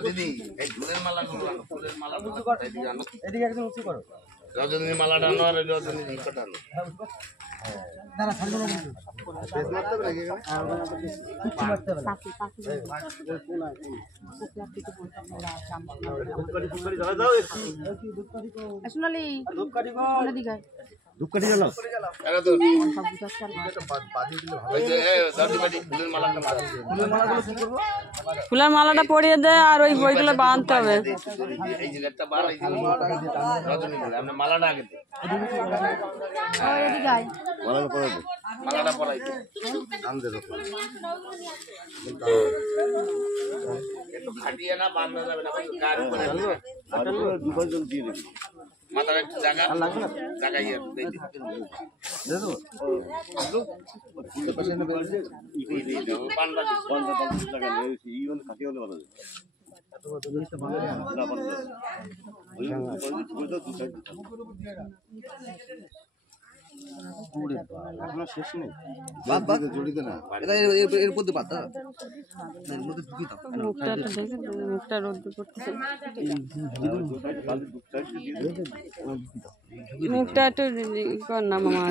দিদি এই ফুলের মালা ফুলের মালা এদিকে একদম উঁচু করো রজনী মালাটা আনো আর রজনী ইকোটা আনো দাঁড়া সামনে বেশ মারতে হবে নাকি এখানে পাখি সোনালি ধূপকাঠি জ্বালাও ফুলের মালাটা পরিয়ে দে আর ওই বইগুলো বাঁধতে হবে মালাটা আগে মালাটা পরাই খাটিয়ে না বাঁধা যাবে না মাথার একটু জায়গা জায়গা শেষ নেই জড়িতে না এর মধ্যে পাতা এর মধ্যে ঢুকি দাও মুখটা রোদ্দু করতেছে মুখটা একটু কর না মামা